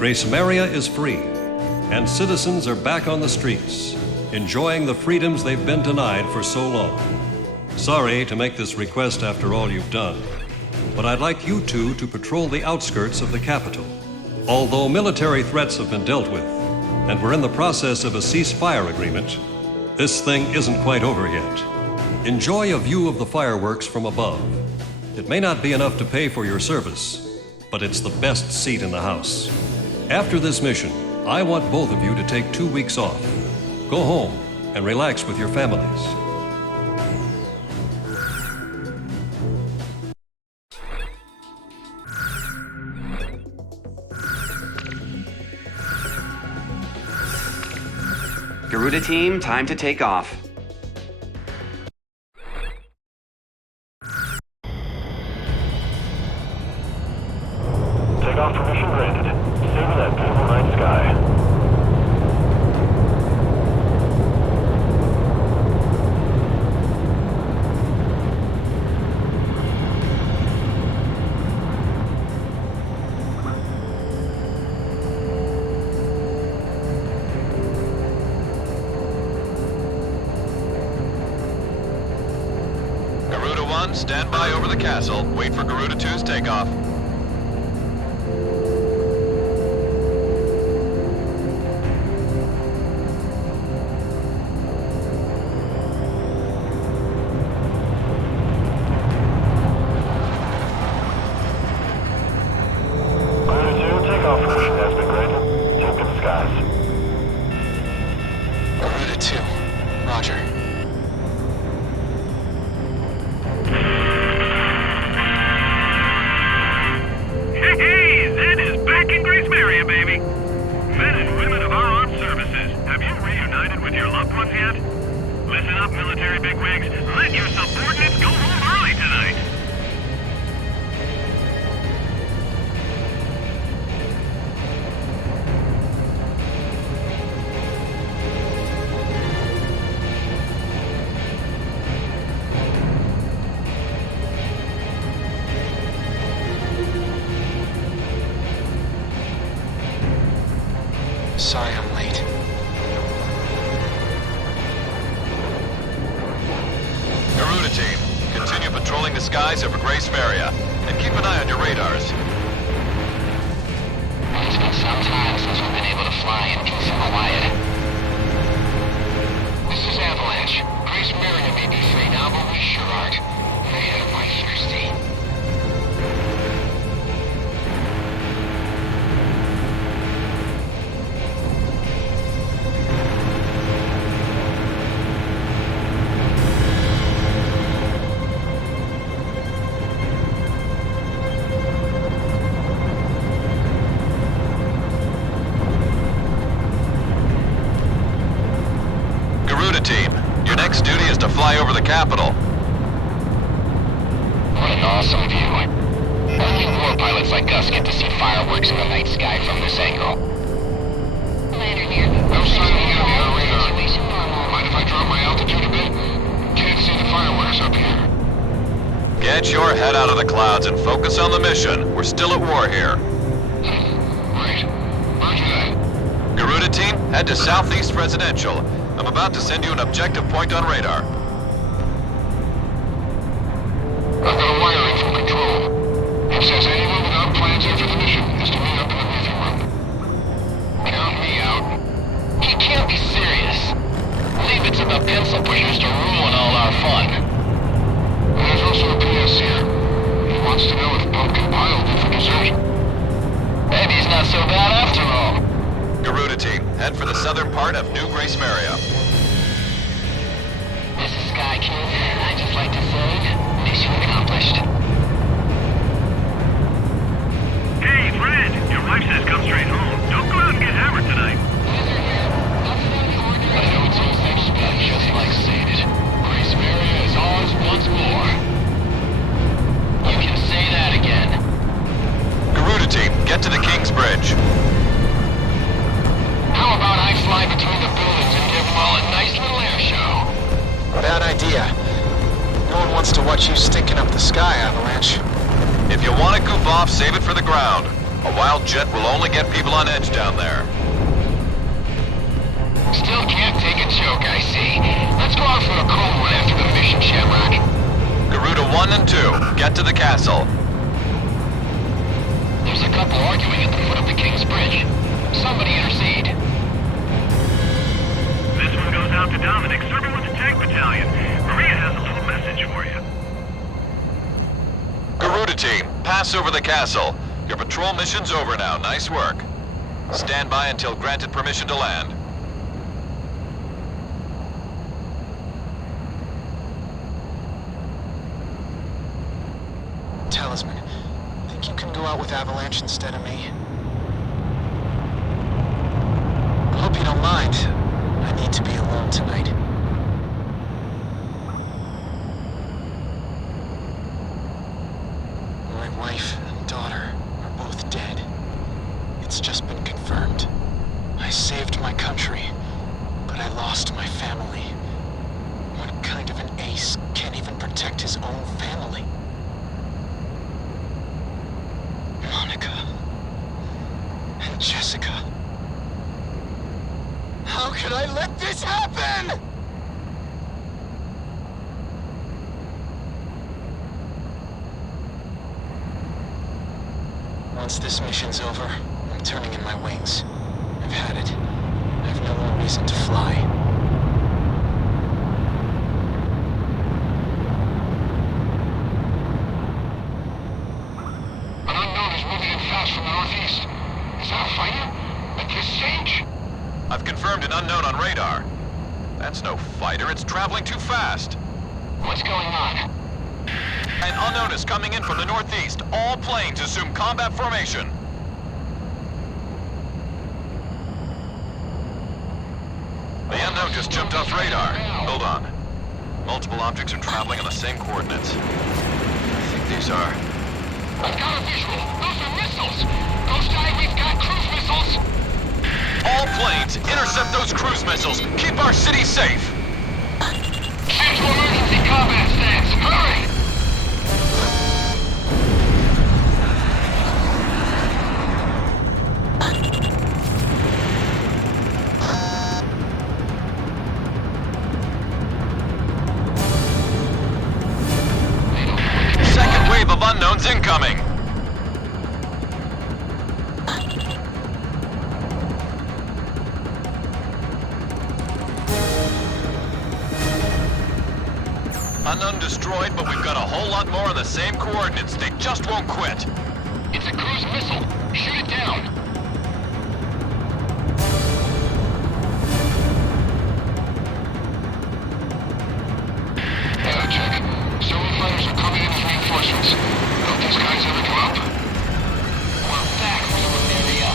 Grace Maria is free, and citizens are back on the streets, enjoying the freedoms they've been denied for so long. Sorry to make this request after all you've done, but I'd like you two to patrol the outskirts of the capital. Although military threats have been dealt with, and we're in the process of a ceasefire agreement, this thing isn't quite over yet. Enjoy a view of the fireworks from above. It may not be enough to pay for your service, but it's the best seat in the house. After this mission, I want both of you to take 2 weeks off. Go home and relax with your families. Garuda team, time to take off. Takeoff permission granted. Saving that beautiful night sky. Garuda 1, stand by over the castle. Wait for Garuda 2's takeoff. Garuda 2, takeoff permission has been granted. Take to the skies. Garuda 2. Roger. Hey, Zed is back in Grace Maria, baby. Men and women of our armed services, have you reunited with your loved ones yet? Listen up, military bigwigs. Let your subordinates go home early tonight. Sorry I'm late. Garuda team, continue patrolling the skies over Grace Maria, and keep an eye on your radars. It's been some time since we've been able to fly in peace and quiet. This is Avalanche. Grace Maria may be free now, but we sure aren't. Man, am I thirsty. Garuda team, your next duty is to fly over the capital. What an awesome view. Only war pilots like us get to see fireworks in the night sky from this angle. Commander here. No sign of the enemy on radar. Mind if I drop my altitude a bit? Can't see the fireworks up here. Get your head out of the clouds and focus on the mission. We're still at war here. Right. Roger that. Garuda team, head to Southeast Residential. I'm about to send you an objective point on radar. I've got a wiring from control. It says anyone without plans after the mission is to meet up in the briefing room. Count me out. He can't be serious. Leave it to the pencil pushers to ruin all our fun. There's also a PS here. He wants to know if Pumpkin Pie will do for dessert. Maybe he's not so bad after all. Garuda team, head for the southern part of New Grace Maria. This is Sky King. I'd just like to say, mission accomplished. Hey, Fred, your wife says come straight home. Don't go out and get hammered tonight. I know it's all things bad, just like stated. Grace Maria is ours once more. You can say that again. Garuda team, get to the King's Bridge. How about I fly between the buildings and give them all a nice little air show? Bad idea. No one wants to watch you stinking up the sky, Avalanche. If you want to goof off, save it for the ground. A wild jet will only get people on edge down there. Still can't take a joke, I see. Let's go out for a cold one after the mission, Shamrock. Garuda 1 and 2, get to the castle. There's a couple arguing at the foot of the King's Bridge. Somebody intercede. This one goes out to Dominic, serving with the tank battalion. Maria has a little message for you. Garuda team, pass over the castle. Your patrol mission's over now. Nice work. Stand by until granted permission to land. Talisman, think you can go out with Avalanche instead of me? I hope you don't mind. I need to be alone tonight. My wife and daughter are both dead. It's just been confirmed. I saved my country, but I lost my family. What kind of an ace can't even protect his own family? Monica and Jessica. How could I let this happen? Once this mission's over, I'm turning in my wings. I've had it. I have no more reason to fly. An unknown is moving in fast from the northeast. Is that a fighter? At this stage? I've confirmed an unknown on radar. That's no fighter, it's traveling too fast. What's going on? An unknown is coming in from the northeast. All planes assume combat formation. The unknown just jumped off radar. Hold on. Multiple objects are traveling on the same coordinates. I think these are... I've got a visual. Those are missiles. Ghost Eye, we've got cruise missiles. All planes, intercept those cruise missiles. Keep our city safe. Shift to emergency combat stance. Hurry! Second wave of unknowns incoming. Unknown destroyed, but we've got a whole lot more on the same coordinates. They just won't quit. It's a cruise missile. Shoot it down. Yeah, check. Several fighters are coming in as reinforcements. Hope these guys ever drop. We're back from Liberia.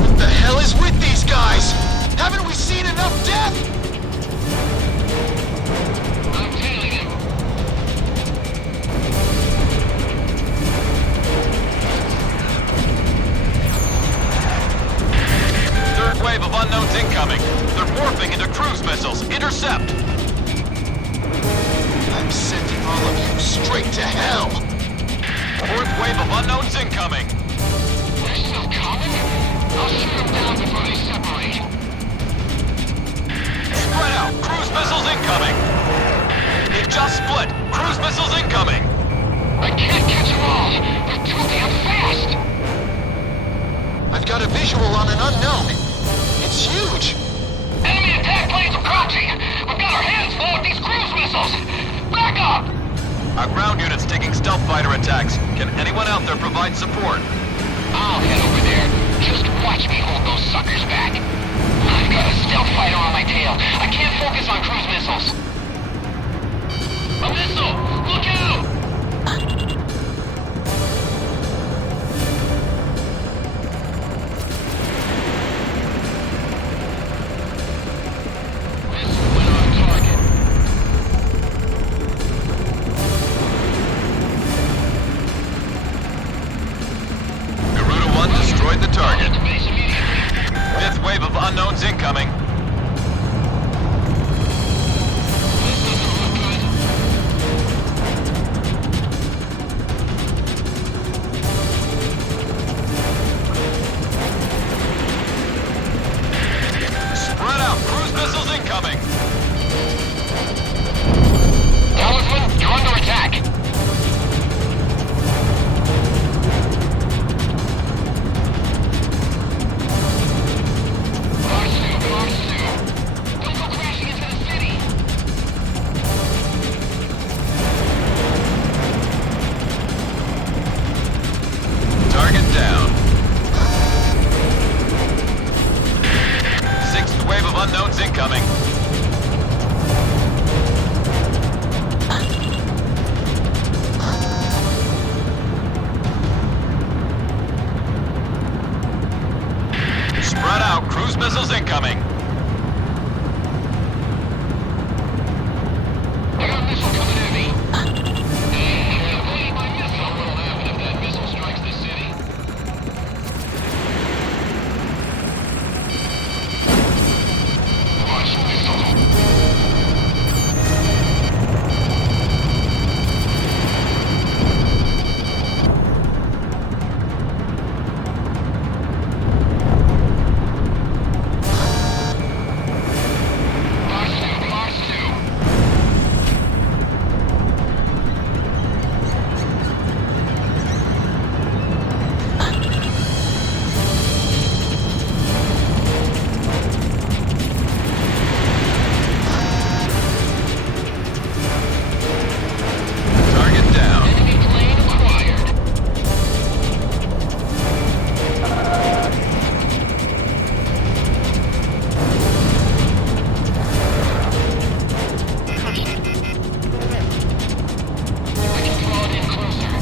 What the hell is with these guys? Haven't we seen enough death? I'm tailing him. Third wave of unknowns incoming. They're morphing into cruise missiles. Intercept. I'm sending all of you straight to hell. Fourth wave of unknowns incoming. They're still coming? I'll shoot them down before they separate. Spread out. Cruise missiles incoming. They just split. Cruise missiles incoming. I can't catch them all. They're too damn fast. I've got a visual on an unknown. It's huge. Enemy attack planes approaching. We've got our hands full with these cruise missiles. Back up. Our ground unit's taking stealth fighter attacks. Can anyone out there provide support? I'll head over there. Just watch me hold those suckers back. I've got a stealth fighter on my tail. I can't focus on cruise missiles. A missile! Look out! Missile went on target. Garuda 1 destroyed the target. To base immediately. Fifth wave of unknowns incoming. This doesn't look good. Target down. Sixth wave of unknowns incoming. Spread out. Cruise missiles incoming. I got a missile coming at me. Avoiding my missile. What'll happen if that missile strikes the city? Watch missile. Mars 2. Target down. Enemy plane acquired. I can draw it in closer.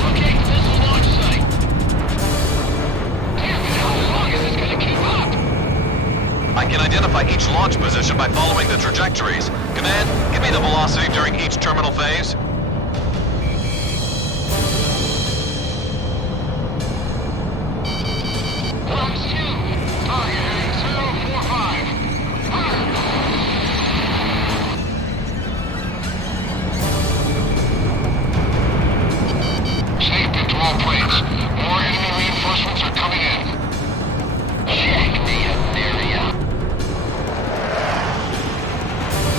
Locate the missile launch site. Damn it, how long is this gonna keep up? I can identify each launch position by following the trajectories. Command, give me the velocity during each terminal phase. Mars 2. Target heading 045. Safe control planes. More enemy reinforcements are coming in. Check the area.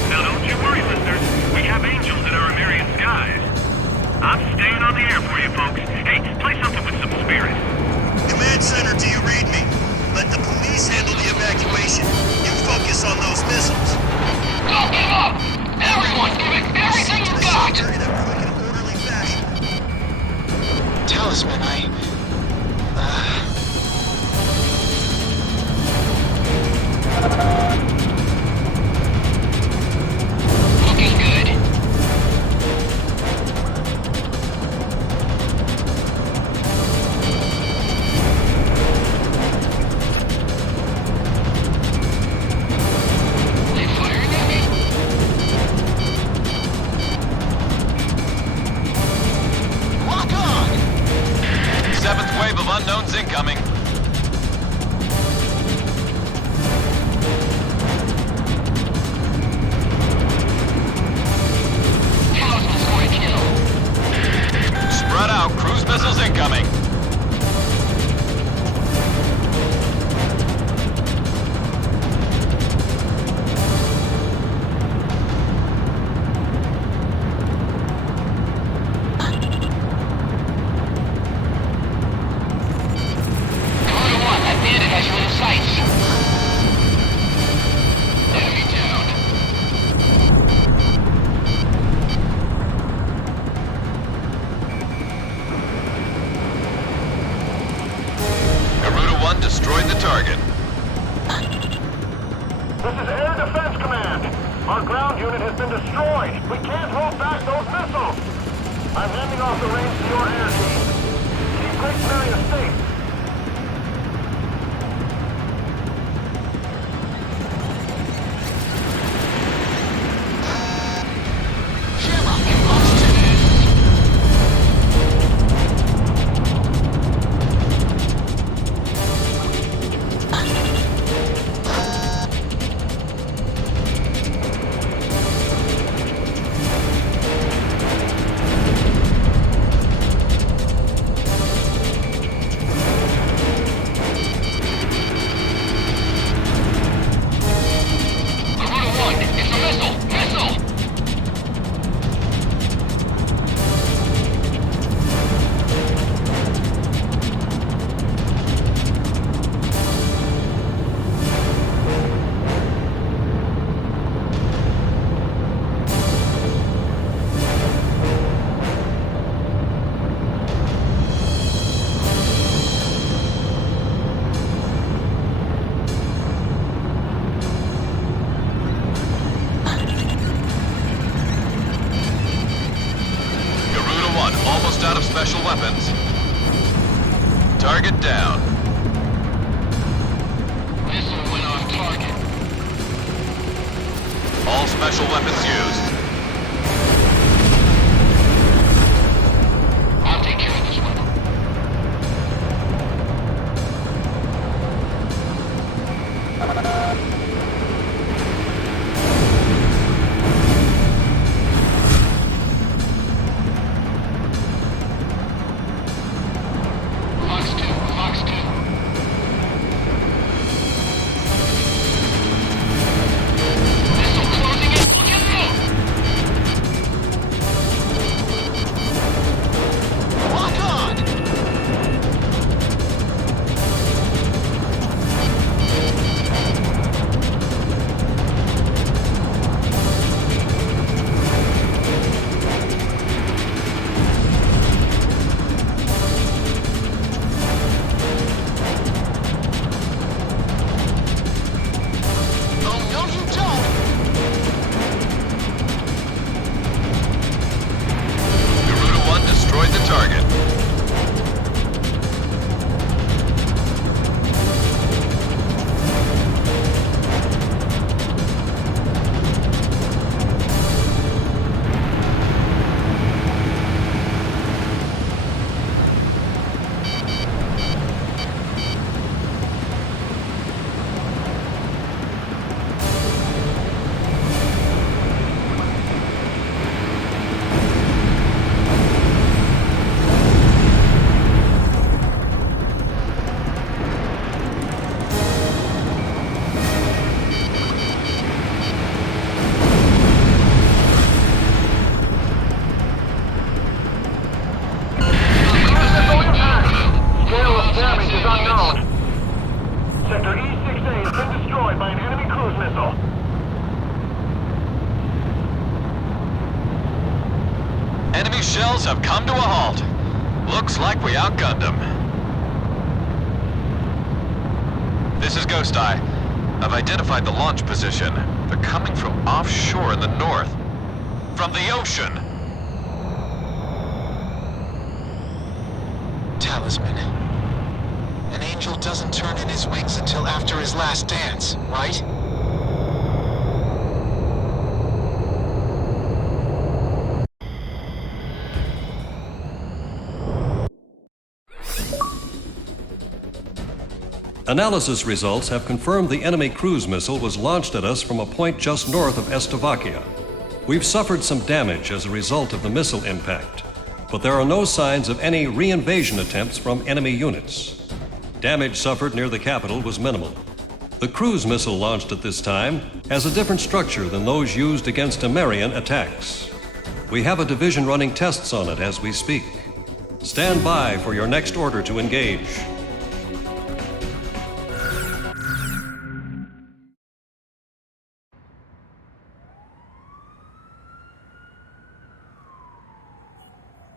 Now don't you worry, listeners. We have angels in our American skies. I'm staying on the air for you folks. Hey, play something with some spirit. Command Center, do you read me? Let the police handle the evacuation. You focus on those missiles. Don't give up! Everyone, give it everything you got! Hurry that quick in an orderly fashion. Talisman, Looking good. They firing at me? Lock on! Seventh wave of unknowns incoming. Talisman's going to kill. Spread out. Cruise missiles incoming. Commander 1, that bandit has you in his sights. Enemy down. Garuda 1 destroyed the target. This is Air Defense Command. Our ground unit has been destroyed. We can't hold back those missiles. I'm handing off the reins to your air team. Keep Great Maria safe. Shamrock, you lost to this. weapons. Target down. Missile went off target. All special weapons used. I'll take care of this one. Fox 2, Fox 2. Missile closing in. Look out! Lock on! Oh, no, you don't! Garuda 1 destroyed the target. Scale of damage is unknown. Sector E6A has been destroyed by an enemy cruise missile. Enemy shells have come to a halt. Looks like we outgunned them. This is Ghost Eye. I've identified the launch position. They're coming from offshore in the north. From the ocean. Talisman. An angel doesn't turn in his wings until after his last dance, right? Analysis results have confirmed the enemy cruise missile was launched at us from a point just north of Slovakia. We've suffered some damage as a result of the missile impact, but there are no signs of any re-invasion attempts from enemy units. Damage suffered near the capital was minimal. The cruise missile launched at this time has a different structure than those used against Amerian attacks. We have a division running tests on it as we speak. Stand by for your next order to engage.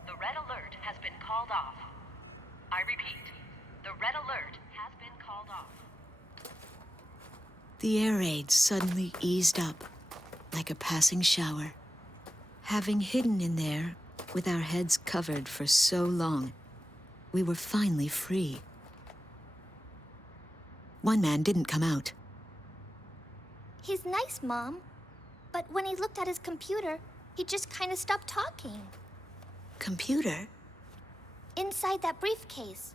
The red alert has been called off. I repeat, the red alert has been called off. The air raid suddenly eased up, like a passing shower. Having hidden in there, with our heads covered for so long, we were finally free. One man didn't come out. He's nice, Mom. But when he looked at his computer, he just kind of stopped talking. Computer? Inside that briefcase.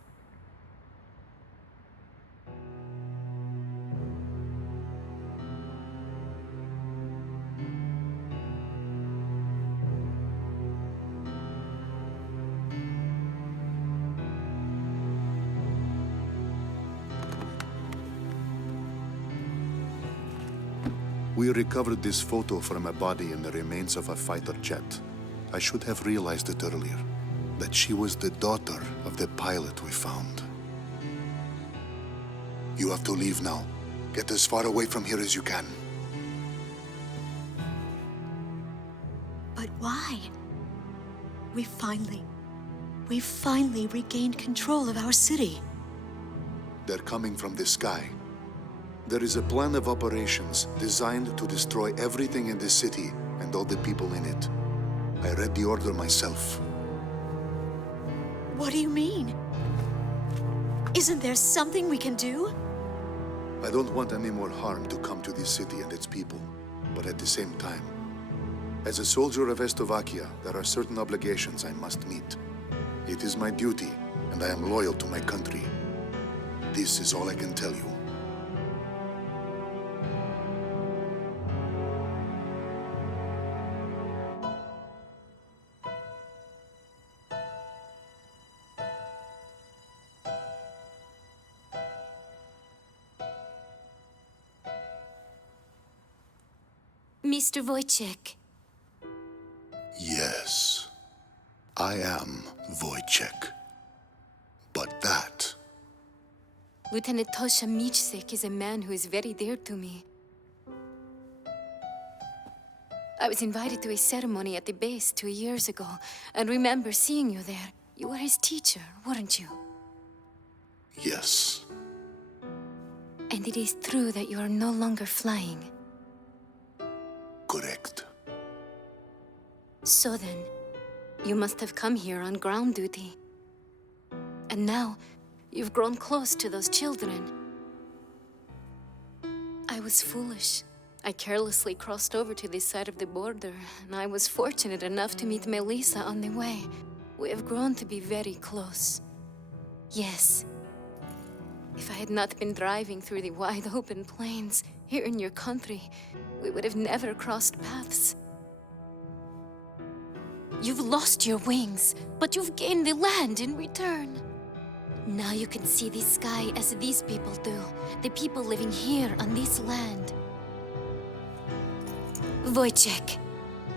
We recovered this photo from a body in the remains of a fighter jet. I should have realized it earlier, that she was the daughter of the pilot we found. You have to leave now. Get as far away from here as you can. But why? We finally regained control of our city. They're coming from the sky. There is a plan of operations designed to destroy everything in the city and all the people in it. I read the order myself. What do you mean? Isn't there something we can do? I don't want any more harm to come to this city and its people, but at the same time, as a soldier of Slovakia, there are certain obligations I must meet. It is my duty, and I am loyal to my country. This is all I can tell you. Mr. Wojciech. Yes, I am Wojciech. But that... Lieutenant Tosha Michsik is a man who is very dear to me. I was invited to a ceremony at the base 2 years ago, and remember seeing you there. You were his teacher, weren't you? Yes. And it is true that you are no longer flying. Correct. So then, you must have come here on ground duty. And now, you've grown close to those children. I was foolish. I carelessly crossed over to this side of the border, and I was fortunate enough to meet Melissa on the way. We have grown to be very close. Yes. If I had not been driving through the wide open plains here in your country, we would have never crossed paths. You've lost your wings, but you've gained the land in return. Now you can see the sky as these people do, the people living here on this land. Wojciech,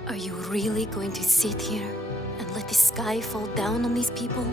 are you really going to sit here and let the sky fall down on these people?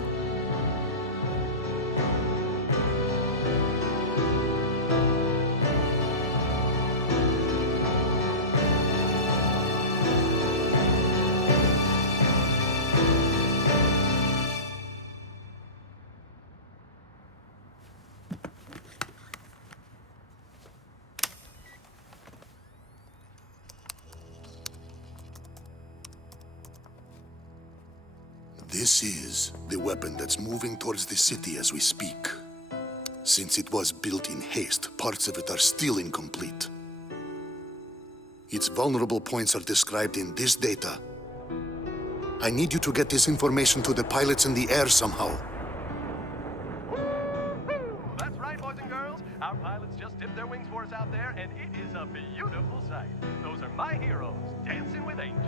This is the weapon that's moving towards the city as we speak. Since it was built in haste, parts of it are still incomplete. Its vulnerable points are described in this data. I need you to get this information to the pilots in the air somehow. That's right, boys and girls. Our pilots just dipped their wings for us out there, and it is a beautiful sight. Those are my heroes, dancing with angels.